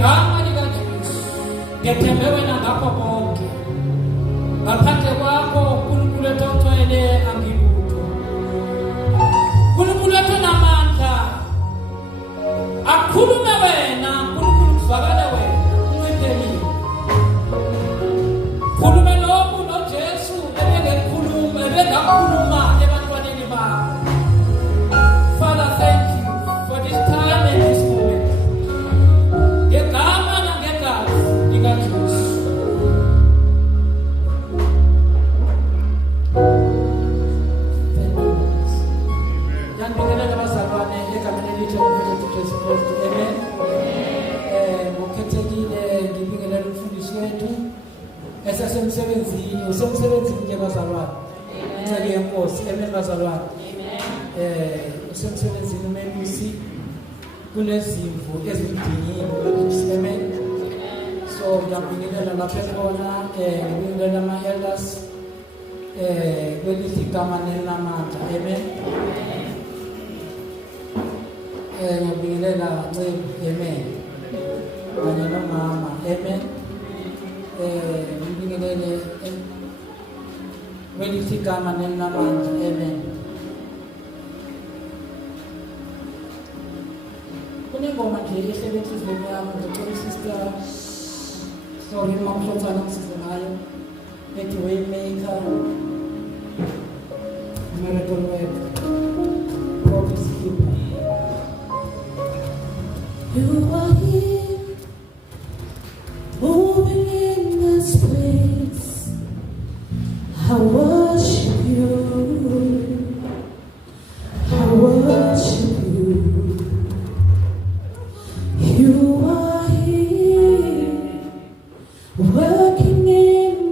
ngegama likaJesu ngethembe wena ngapho konke. Ngaphandle kwakho uNkulunkulu wethu ogcwele angilutho. uNkulunkulu wethu namandla akhulume wena, uNkulunkulu kuzwakale wena, unciphelile. Khulume lokhu noJesu ebengakhuluma ebantwaneni bakho. Father, thank you for this time and this moment. Ngegama nangegazi likaJesu. Thank you. Ngiyabingelela abazalwane egameni elithi uMfundisi Jesu Kristu. Amen. Ngokukhethekile ngibingelela umfundisi wethu esesemsebenzini. Usemsebenzini nje bazalwane. Ngicela inkosi. Amen bazalwane. Usemsebenzini umelusi kunezimvu ezimdingile. Amen. So ngiyabingelela lapha ekhona ngibingelela ama-elders kwelithi igama nelinamandla. Amen. Ngiyabingelela Ncebo. Amen. Kanye nomama. Amen. Ngibingelele kwelithi igama nelinamandla. Amen. Kunengoma nje ehlele enhliziyweni yami, ngicela sister sorry mamhlothana ngisize ngayo ethi Waymaker, miracle worker, promise keeper. You are here, moving in this place. I worship you. I worship you. You are here, working in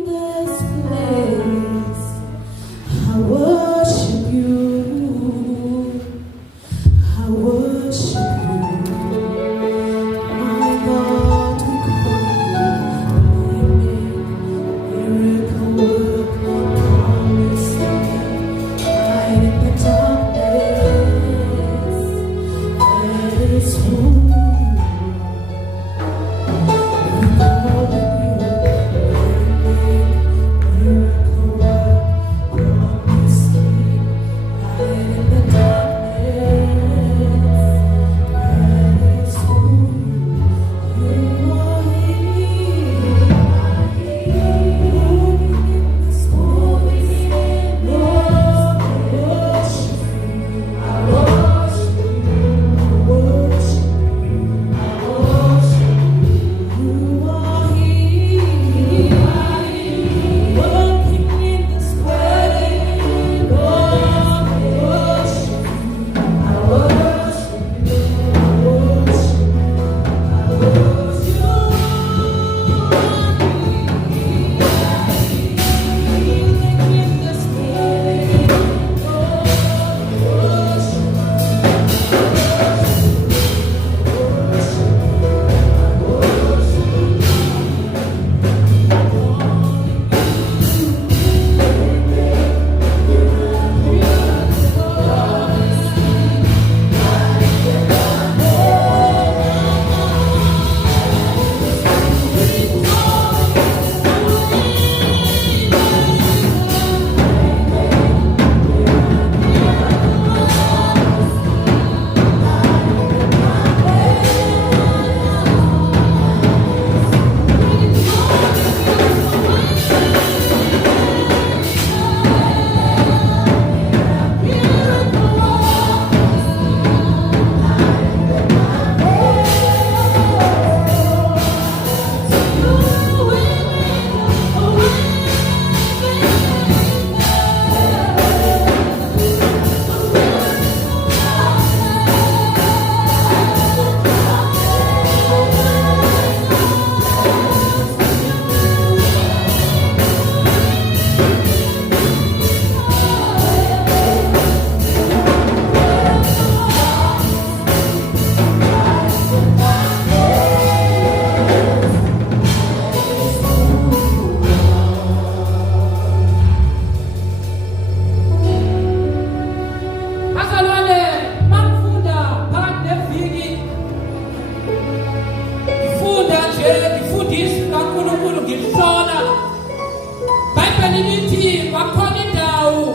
iBhayibheli lithi bakhona indawo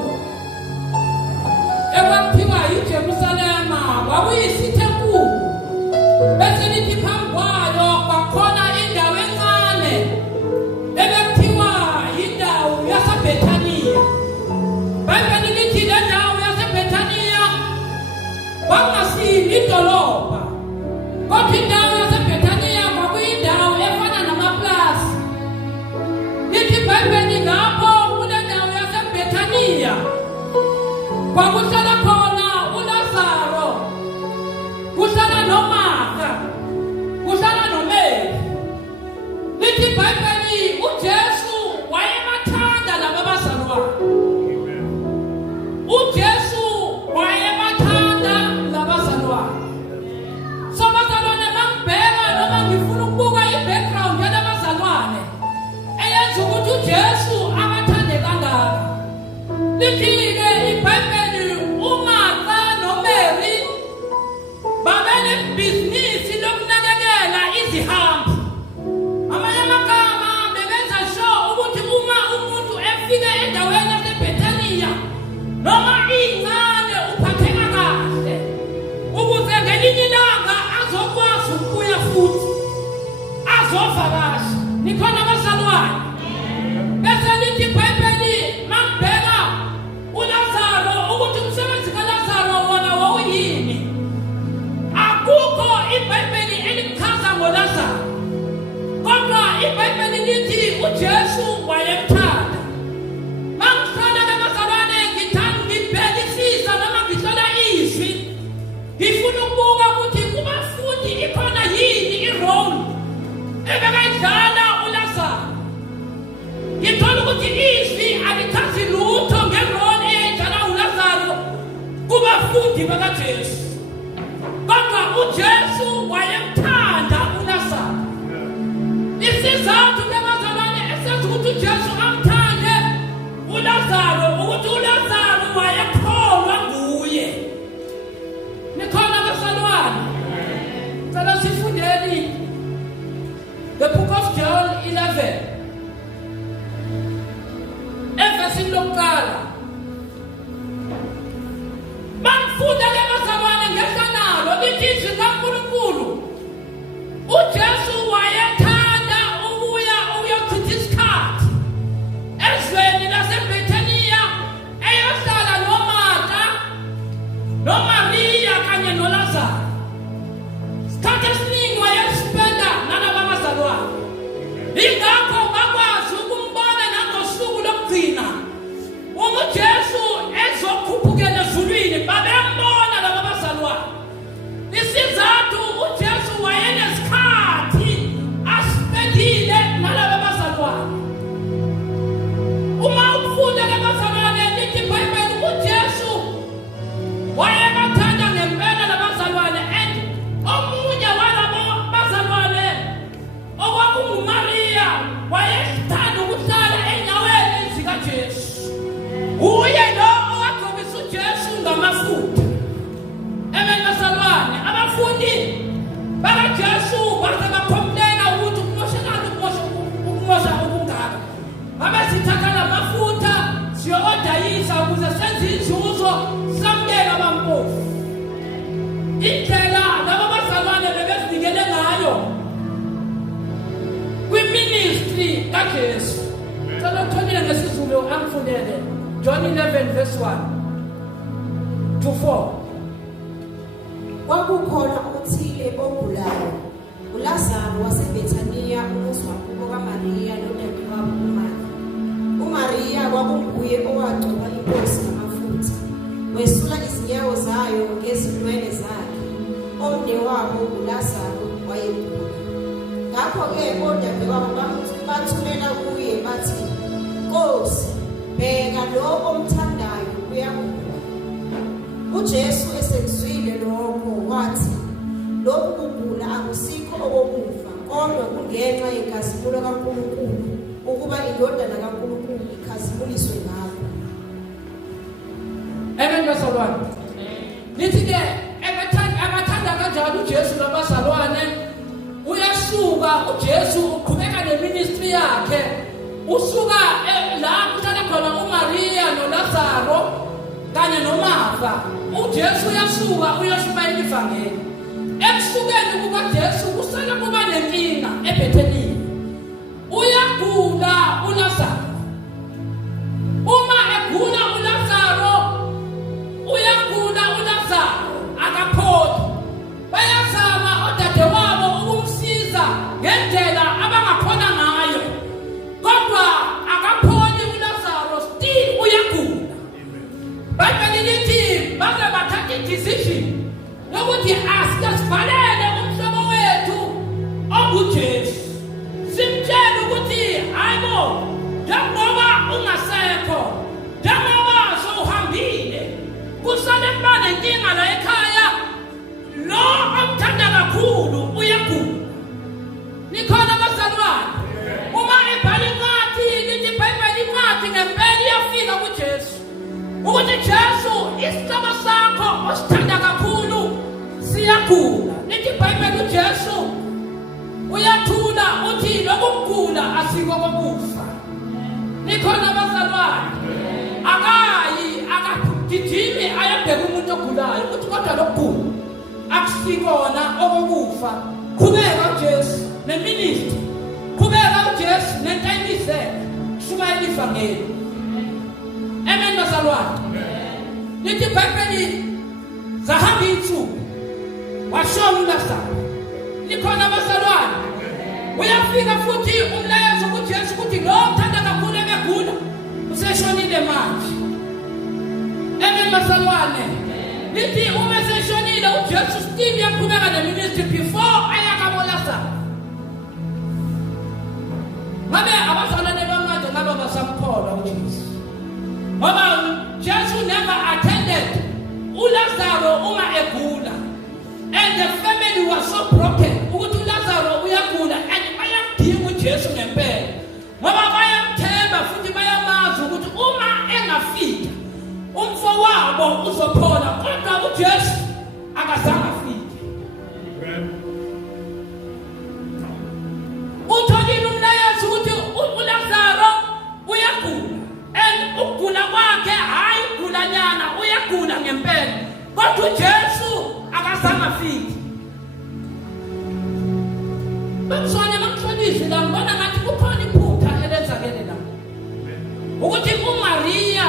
ekwakuthiwa yiJerusalema, kwakuyisithe enkulu. Bese lithi phambi kwayo kwakhona indawo encane ebekuthiwa yindawo yaseBhethaniya. iBhayibheli lithi le ndawo yaseBhethaniya kwakungasiyo idolobha, kodwa indawo yaseBhethaniya kwakuyindawo efana namaplasi. Lithi iBhayibheli lapho kule ndawo yaseBhethaniya kwakuhlala khona uLazaro, kuhlala noMartha, kuhlala noMary. Lithi iBhayibheli uJesu wayebathanda laba bazalwane. uJesu wayebathanda laba bazalwane. So bazalwane mangibheka noma ngifuna ukubuka i-background yalaba bazalwane eyenza ukuthi uJesu abathande kangaka. Lithi-ke iBhayibheli uMartha noMary babenebhizinisi lokunakekela izihambi. Amanye amagama bebenza sure ukuthi uma umuntu efike endaweni yaseBhethaniya noma incane uphatheka kahle, ukuze ngelinye ilanga azokwazi ukubuya futhi azovakasha. Nikhona abazalwane? Bese lithi iBhayibheli mangibheka uLazaro ukuthi umsebenzi kaLazaro wona wawuyini. Akukho iBhayibheli elichaza ngoLazaro, kodwa iBhayibheli lithi uJesu wayemthanda. Mangihlala abazalwane ngithanda ngibhekisisa noma ngihlola izwi, ngifuna ukubuka ukuthi kubafundi ikhona yini irole ebekayidlala uLazaro. Ngithola ukuthi izwi alichazi lutho ngerole eyayidlala uLazaro kubafundi bakaJesu, kodwa uJesu wayemthanda uLazaro. Isizathu abazalwane esenza ukuthi uJesu amthande uLazaro ukuthi uLazaro wayekholwa nguye. Nikhona abazalwane? Cela sifundeni the book of John 11 evesini lokuqala. Bangifunda ke bazalwane ngesanalo lithi izwi kaNkulunkulu uJesu wayethanda ukuyochitha isikhathi ezweni laseBhethaniya eyohlala noMartha noMariya kanye noLazaro. Isikhathi esiningi wayespenda nalaba bazalwane, ingakho bakwazi ukumbona nangosuku lokugcina uJesu ezokhuphukela ezulwini babembona laba bazalwane. Isizathu uJesu wayenesikhathi asipendile nalaba bazalwane. Uma ufunda ke bazalwane lithi iBhayibheli uJesu wayebathanda ngempela laba bazalwane, and omunye walabo bazalwane okwakunguMariya wayethanda ukuhlala enyaweni zikaJesu. Uye lo owagcobisa uJesu ngamafutha. Amen bazalwane, abafundi bakaJesu baze bacomplaina ukuthi kumoshelana ukumosha okungaka. Babesithatha la mafutha siyo-odayisa ukuze senze inzuzo samukele abampofu. Indlela laba bazalwane bebezinikele ngayo kwiministry kaJesu. Cela uthonile ngesizulu angifundele John 11 verse 1 to 4. Kwakukhona uthile ogulayo, uLazaro waseBhethaniya, umuzi wakubo kaMariya nodadewabo uMartha. uMariya kwakunguye owagcoba iNkosi ngamafutha, wesula izinyawo zayo ngezinwele zakhe. Omnewabo uLazaro wayegula. Ngakho-ke odadewabo bathulela kuye bathi, Nkosi, bheka lo omthandayo uyagula. uJesu esekuzwile lokho wathi, lokhu kugula akusikho okokufa, kodwa kungenxa yenkazimulo kaNkulunkulu, ukuba indodana kaNkulunkulu ikhazimuliswe ngakho. Amen bazalwane. Lithi-ke abathanda kanjalo uJesu nabazalwane, uyasuka uJesu uqhubeka neministry yakhe, usuka la uJesu uyasuka uyoshumayela ivangeli. Ekusukeni kuba Jesu kusala kuba nenkinga eBhethani. Uyagula uLazaro. Uma egula uLazaro, akapholi. Bayazama odadewabo ukumsiza ngendlela abangakhona ngayo. Kodwa akapholi uLazaro, still uyagula. Bayibhele lithi baze bathatha i-decision yokuthi asibhalele umhlobo wethu onguJesu. Simtshela ukuthi hayibo, njengoba ungasekho, njengoba sowuhambile, kusale kuba nenkinga la ekhaya, lo omthanda kakhulu uyagula. Nikhona bazalwane? Uma ibhala incwadi, lithi iBhayibheli incwadi ngempela iyafika kuJesu ukuthi Jesu isihlobo sakho osithanda kakhulu siyagula. Lithi iBhayibheli uJesu uyathula uthi lokugula asiko kokufa. Nikhona bazalwane? Akagijimi ayabheka umuntu ogulayo ukuthi kodwa lokugula akusikona okokufa. Qhubeka uJesu neministry, qhubeka uJesu nentayisela, shumayela ivangeli. Amen bazalwane. Lithi iBhayibheli zahamba insuku washona uLazaro. Nikhona bazalwane? Uyafika futhi umlayezo kuJesu ukuthi lo othanda kakhulu ebegula useshonile manje. Amen bazalwane. Lithi uma seshonile uJesu still uyaqhubeka neministry before ayakabo Lazaro. Ngabe abazalwane bamanje ngabe basamkholwa uJesu? Ngoba Jesu never attended uLazaro uma egula, and the family was so broken ukuthi uLazaro uyagula and bayamdinga uJesu ngempela. Ngoba bayamthemba futhi bayamazi ukuthi uma engafika umfowabo uzophola, kodwa uJesu akazange afike. Utholile umlayezo ukuthi uLazaro uyagula, and ukugula kwakhe hayi gulanyana, uyagula ngempela, kodwa uJesu akazange afike. Bamswane makuhlonise la, ngibona ngathi kukhona iphutha elenzakele la, ukuthi uMaria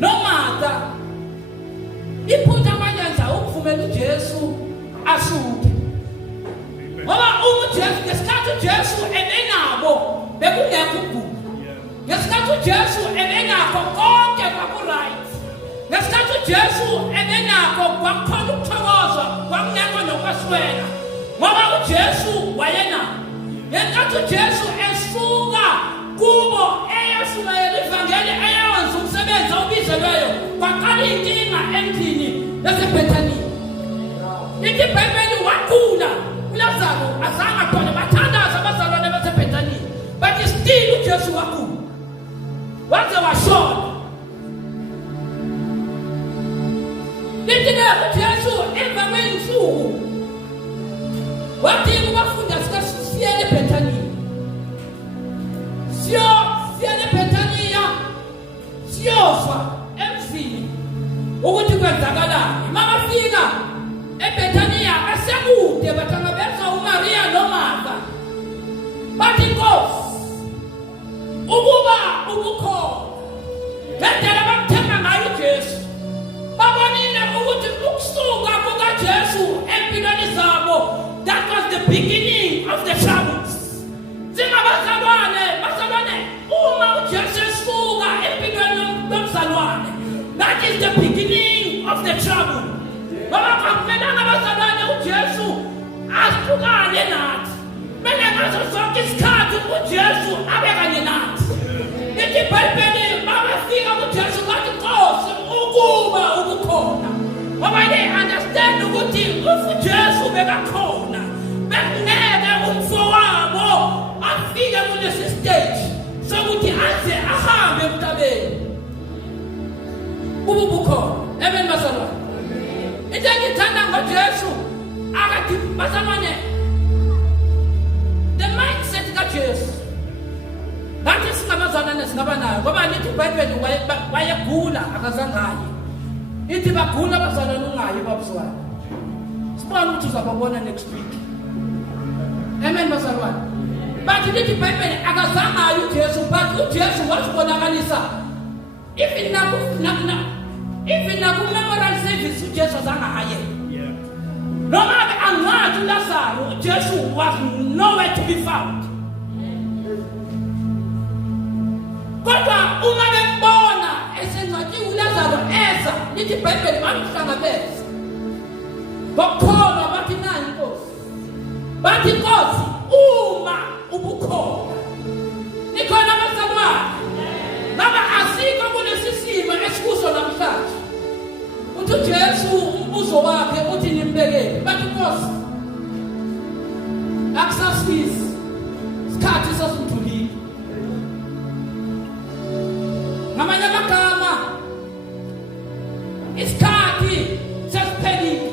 noMartha iphutha abayenza ukuvumela uJesu asuke. Ngoba uJesu ngesikhathi uJesu ebenabo bekungekho ukugula, ngesikhathi uJesu ebenakho konke kwaku-right, ngesikhathi uJesu ebenakho kwakukhona ukuthokoza, kwakungekho nokwaswela, ngoba uJesu wayenakho. Ngenkathi uJesu esuka kubo eyashumayela ivangeli, eyawenza umsebenzi obizelweyo, kwaqala inkinga endlini yaseBhethani. Lithi iBhayibheli wagula uLazaro azange aphole. Bathandaza abazalwane baseBhethani, but still uJesu wagula waze washona. Lithi-ke uJesu emva kwensuku wathi kubafundi siyele eBhethani, siyele eBhethaniya, siyofa emzini ukuthi kwenzakalani. Mabafika eBhethaniya asekude, bahlangabeza uMaria noMartha, bathi Nkosi, ukuba ubukhona ngendlela bamthemba ngayo uJesu, babonile ukuthi ukusuka kukaJesu empilweni zabo, that was the beginning of the troubles. Bazalwane, uma uJesu esuka empilweni yomzalwane, that is the beginning of the trouble. Ngoba akumelanga bazalwane uJesu ahlukane nathi. Kumele ngaso sonke isikhathi uJesu abe kanye nathi. Lithi iBhayibheli babefika kuJesu bathi Nkosi, ukuba ubukhona. Ngoba they understand ukuthi uJesu bekakhona, bekungeke umfowabo afike kulesi stage sokuthi aze ahambe emhlabeni. Ububukhona. Amen bazalwane. Into engithanda ngoJesu akathi bazalwane, the mindset kaJesu ngathi singamazalwane singaba nayo, ngoba lithi iBhayibheli wayegula akazange aye. ithi bagula abazalwane ungayi babuzwana. Sibona ukuthi uzababona next week. Amen bazalwane. Bathi lithi iBhayibheli akazange aye uJesu, but uJesu wasibonakalisa. Even naku memorial service uJesu azange aye. Noma angathi uLazaro, uJesu was nowhere to be found. Kodwa uma bembona esengathi uLazaro eza, lithi iBhayibheli bamhlangabeza. Bakholwa bathi nayi Nkosi. Bathi Nkosi, uma ubukhona. Nikhona abazalwane. Noma asikho kulesi simo esikuso namhlanje. Uthi uJesu umbuzo wakhe uthi nimbekele. Bathi Nkosi, akusasizi. Isikhathi sasithulile. Ngamanye amagama, isikhathi sesiphelile.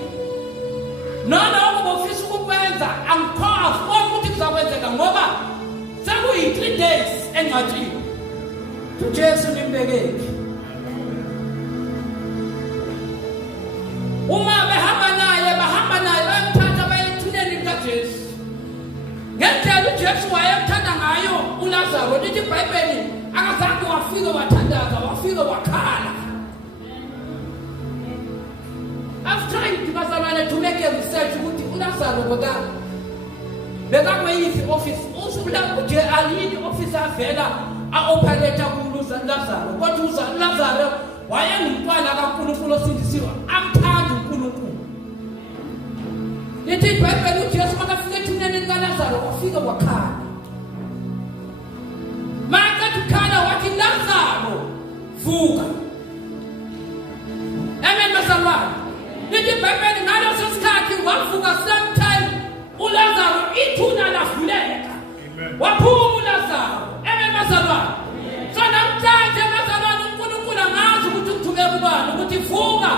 Nona ukubofisa ukwenza angikhosi bonke ukuthi kuzakwenzeka ngoba sekuyi 3 days engathi uJesu nimbekele. Uma bahamba naye bayamthatha bayethuneni kaJesu. Ngendlela uJesu wayemthanda ngayo uLazaro, lithi iBhayibheli akazange wafika wathandaza, wafika wakhala. I'm trying to make a research ukuthi uLazaro bekakweyiphi office. Usula nje alini office avela a-operator kuLazaro. Kodwa uLazaro wayengumntwana kaNkulunkulu osindisiwe, amthanda uNkulunkulu. Lithi iBhayibheli uJesu makafika ethuneni kaLazaro wafika wakhala. Maka tukhala wathi Lazaro vuka. Amen bazalwane. Lithi iBhayibheli ngaleso sikhathi wavuka same time uLazaro ithuna lavuleka. Waphuma uLazaro. Amen bazalwane. So namhlanje bazalwane uNkulunkulu angazi ukuthi ukuthume kubani ukuthi vuka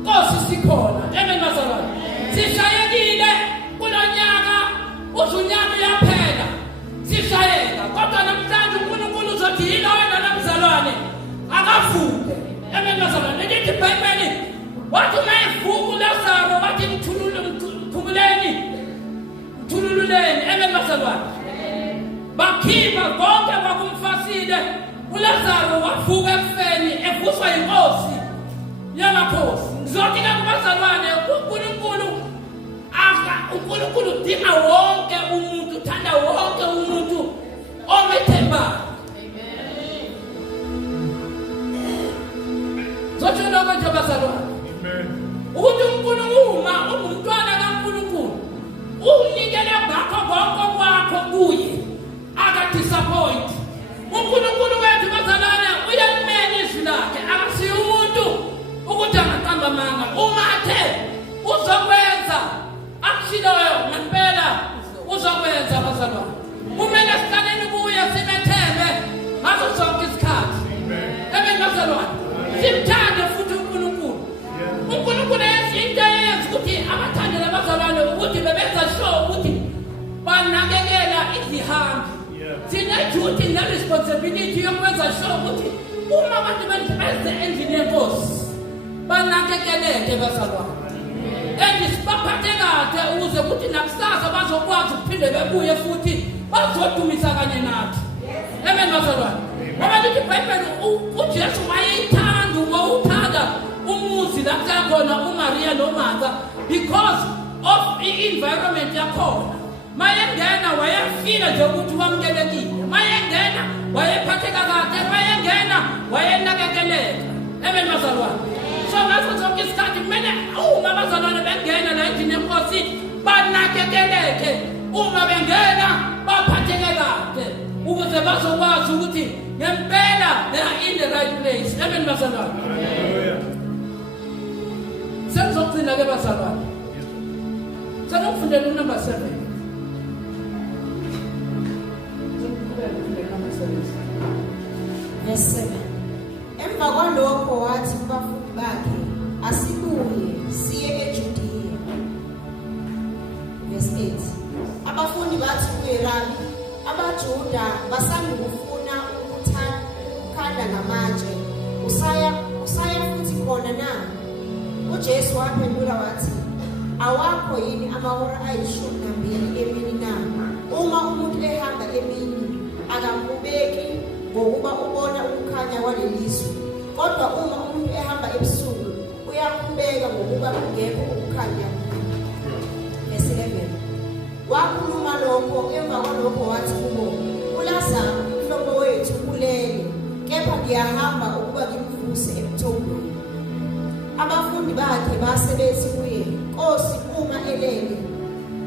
Nkosi sikhona. Amen bazalwane. Sishayekile kulonyaka uzunyaka uyaphela. Sishayeka kodwa namhlanje uNkulunkulu uzothi yilo wena namzalwane akavuke. Amen bazalwane. Lithi iBhayibheli wathi mayevuka uLazaro wathi mthululeni. Amen bazalwane. Bakhipha konke kwakumfasile. uLazaro wavuka ekufeni evuswa inkosi yamakhosi. Ngizothi-ke kubazalwane uNkulunkulu udinga wonke umuntu, uthanda wonke umuntu omethembayo. Zothi lokho nje bazalwane. Ukuthi uNkulunkulu uma ungumntwana kaNkulunkulu unikele ngakho konke kwakho kuye, akadisappoint. uNkulunkulu wethu bazalwane uyalimela izwi lakhe, akasiyi umuntu ukuthi angaqamba amanga. Uma athe uzokwenza akushiloyo ngempela uzokwenza bazalwane. Kumele siqaleni kuye simethembe ngaso sonke isikhathi. Amen bazalwane. Simthande futhi uNkulunkulu. uNkulunkulu ezinto eyenza ukuthi abathandela abazalwane ukuthi bebenza sure ukuthi banakekela izihambi. Thina duty ne-responsibility yokwenza sure ukuthi uma abantu benze endlini yenkosi banakekeleke bazalwane. Sibaphathe kahle ukuze ukuthi nakusasa bazokwazi ukuphinde bebuye futhi bazodumisa kanye nathi. Amen bazalwane. Ngoba lithi iBhayibheli uJesu wayethanda umuzi lapha khona uMaria noMartha because of i-environment yakhona. Mayengena wayefika nje ukuthi wamkelekile. Mayengena wayephatheka kahle. Mayengena wayenakekeleka. Amen bazalwane. So ngaso sonke isikhathi kumele uma abazalwane bengena la endlini yenkosi banakekeleke. Uma bengena baphatheke kahle ukuze bazokwazi ukuthi ngempela they are in the right place. Amen bazalwane. Sengizogcina ke bazalwane. Sanokufundela number 7. Verse 7. Emva kwalokho wathi kubafundi bakhe, asibuye siye eJudiya. Verse 8. Abafundi bathi kuye, Rabi, abaJuda basandukufuna ukuthanda ngamatshe. Usaya futhi khona na? uJesu waphendula wathi, awakho yini amahora ayishumi emini na? Uma umuntu ehamba emini akambubeki ngokuba ubona ukukhanya kwalelizwe, kodwa uma umuntu ehamba ebusuku uyakubeka ngokuba kungekho ukukhanya. Verse 11. Wakhuluma lokho, emva kwalokho wathi kubo, uLazaro umhlobo wethu ulele, kepha ngiyahamba ukuba ngimvuse ebuthongweni. Abafundi bakhe base bethi kuye, Nkosi, uma elele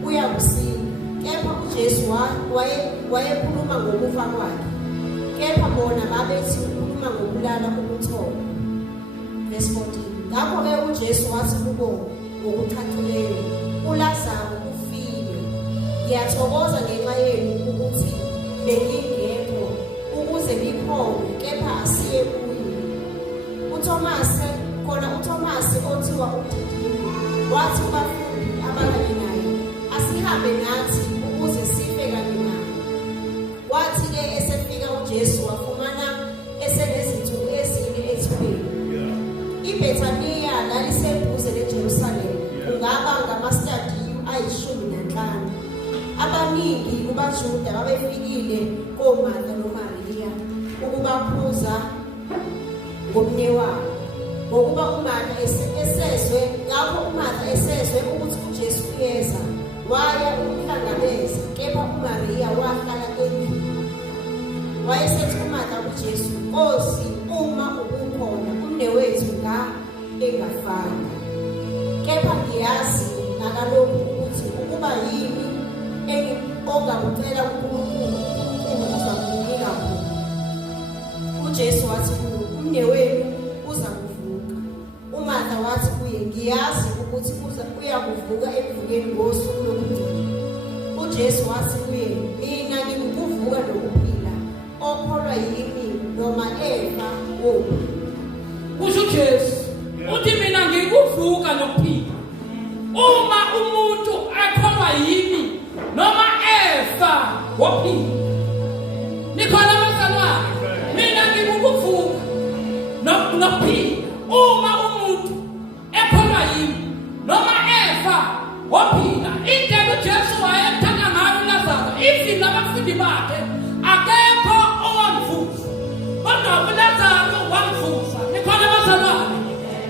uyakusinda. Kepha uJesu wayekhuluma ngokufa kwakhe, kepha bona babethi ukhuluma ngokulala ubuthongo. Verse 14. Ngakho-ke uJesu wathi kubo ngokucacileyo, uLazaro ufile. Ngiyathokoza ngenxa yenu ukuthi bengingekho ukuze ngikholwe, kepha asiye kuye. uThomasi othiwa uDidimi wathi kubafundi abakanye naye, asihambe nathi ukuze sife kanye naye. Wathi-ke esefika uJesu wafumana esenezinsuku ezine ethubeni. IBhethaniya laliseduze leJerusalema, kungaba ngamastadiyu 15. Abaningi kubaJuda babefikile koMartha noMariya ukubaphuza ngomnewabo. Ngokuba uMartha esezwe ukuthi uJesu uyeza, waya ukumhlangabeza, kepha uMariya wahlala endlini. Wayesethi uMartha kuJesu, Nkosi, uma ubukhona umnewethu engafanga. Kepha ngiyazi nakalokhu ukuthi ukuba yini ongakucela uNkulunkulu uzakunika khona. UJesu wathi kuye, umnewenu uzakuvuka. uMartha wathi kuye, ngiyazi ukuthi uyakuvuka emvukeni ngosuku lokugcina. UJesu wathi kuye, mina ngingukuvuka nokuphila, okholwa yimi noma efa wophi. Kusho uJesu uthi mina ngikuvuka nokuphila. Uma umuntu akholwa yimi noma efa wophila. Nikhona bazalwane, mina ngikuvuka nokuphila. Uma umuntu ekholwa yimi noma efa wophila. Indlela uJesu wayethanda ngayo uLazaro, even abafundi bakhe akekho owamvusa, kodwa uLazaro wamvusa. Nikhona bazalwane,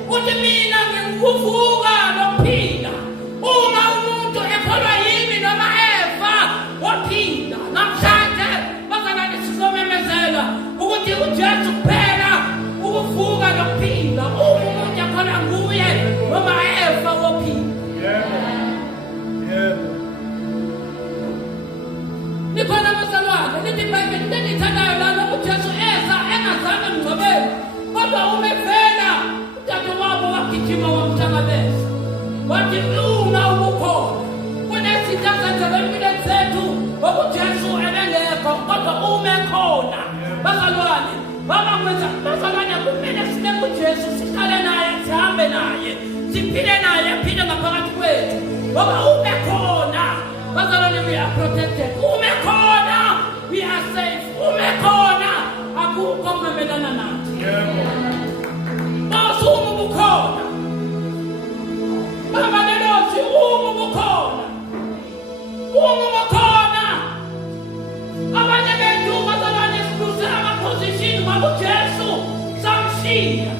uthi mina ngikuvuka nokuphila. Uma umuntu ekholwa yimi noma efa wophila. Namhlanje bazalwane sizomemezela ukuthi uJesu kuphela ukuvuka nokuphila. Umuntu ekholwa nguye noma efa wophila. Nikhona bazalwane, lithi iBhayibheli into engiyithandayo lana uJesu eza engazange emngcwabeni, kodwa umevela udadewabo wagijima wamhlangabeza. Wathi uma ubukhona kunezinto ezenzeka empilweni zethu okuJesu ebengekho, kodwa uma ekhona bazalwane babakwenza. Bazalwane, kumele sibe kuJesu, sihlale naye, sihambe naye, siphile naye, aphile ngaphakathi kwethu. Ngoba uma ekhona bazalwane, we are protected. Uma ekhona we are safe. Uma ekhona akukho okumemelana nathi. Bose uma ubukhona baba lelothi, uma ubukhona abanye bethu bazalwane siluze amaposition ngoba uJesu samshiya.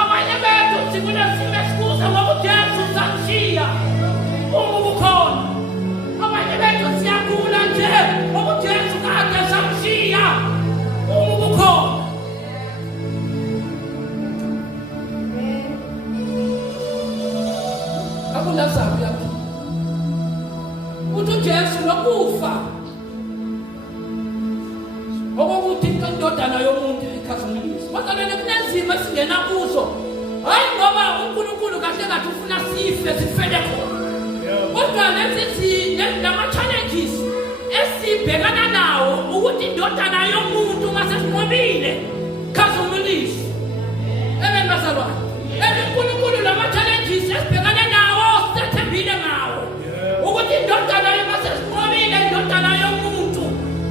Abanye bethu sikule simo esikuso ngoba uJesu samshiya. Uma ubukhona abanye bethu siyagula nje ngoba uJesu kade samshiya. Uma ubukhona uLazaro uyaphila. Uthi uJesu lokufa okokuthi indodana yomuntu ikhazimulisa. Bazalwane, kunenzima esingena kuzo, hayi ngoba uNkulunkulu kahle kathi ufuna sife sifele khona, kodwa nama-challenges esibhekana nawo ukuthi indodana yomuntu masesinqobile khazimulisa. Amen bazalwane, uNkulunkulu lama-challenges esibhekana nawo sethembile ngawo ukuthi indodana masesinqobile, indodana yomuntu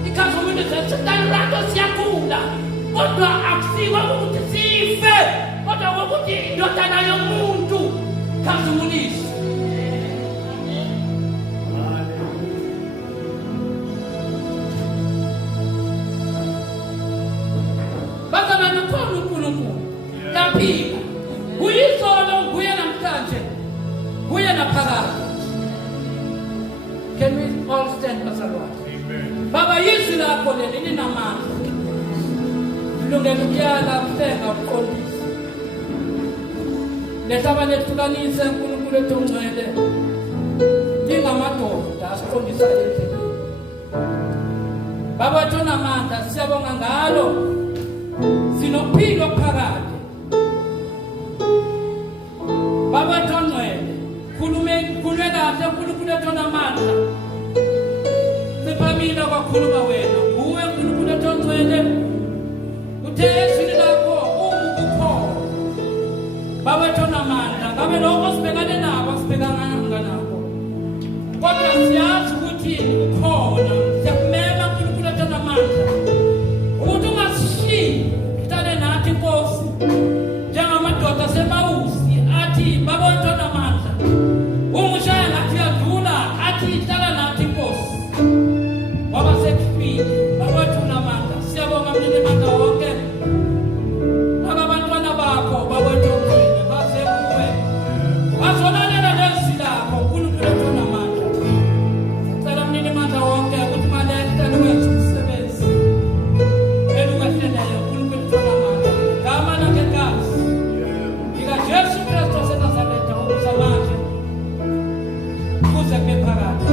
ikhazimulisa. Sitalulato siyagula, kodwa akusikwa ukuthi sife, kodwa ukuthi indodana yomuntu khazimulise. Bazalwane ukhona uNkulunkulu. Yaphila. Uyizolo nguye namhlanje. Nguye naphakade. Can we all stand, bazalwane? Baba yizwi lakho leli linamandla. Lungela ukuyala kuhlenga uqondisa. Lehlaba lethukanise uNkulunkulu wethu ongcwele. Ingamadoda asiqondisa endleleni. Baba wethu onamandla siyabonga ngalo. Sinophilo phakade. Baba wethu ongcwele. Khulume kahle uNkulunkulu wethu onamandla. Siphamile kwakhuluma wena. Uwe uNkulunkulu wethu ongcwele. Uthe ezwini lakho ukukhona. Baba wethu onamandla. Ngabe lokho sibhekane nabo sibhekanga nabo. Kodwa siyazi ukuthi ukhona. Siyakumema uNkulunkulu wethu onamandla. Ukuthi ungasishiyi hlale nathi Nkosi. Njengamadoda asemawusi athi baba wethu onamandla. Umushaya ngathi yadlula athi hlala nathi Nkosi. Waba sekufile baba wethu onamandla. Siyabonga mnini mandla wonke. Abantwana bakho baba wethu ongcwele base kuwe. Bazolalela lezi lakho uNkulunkulu wethu onamandla. Sicela mnini mandla wonke ukuthi malehle wethu umsebenzi. Elukahleleyo uNkulunkulu wethu onamandla. Ngama nangegazi. Jesu Kristu waseNazaretha ukuza manje. Kuze kube phakade.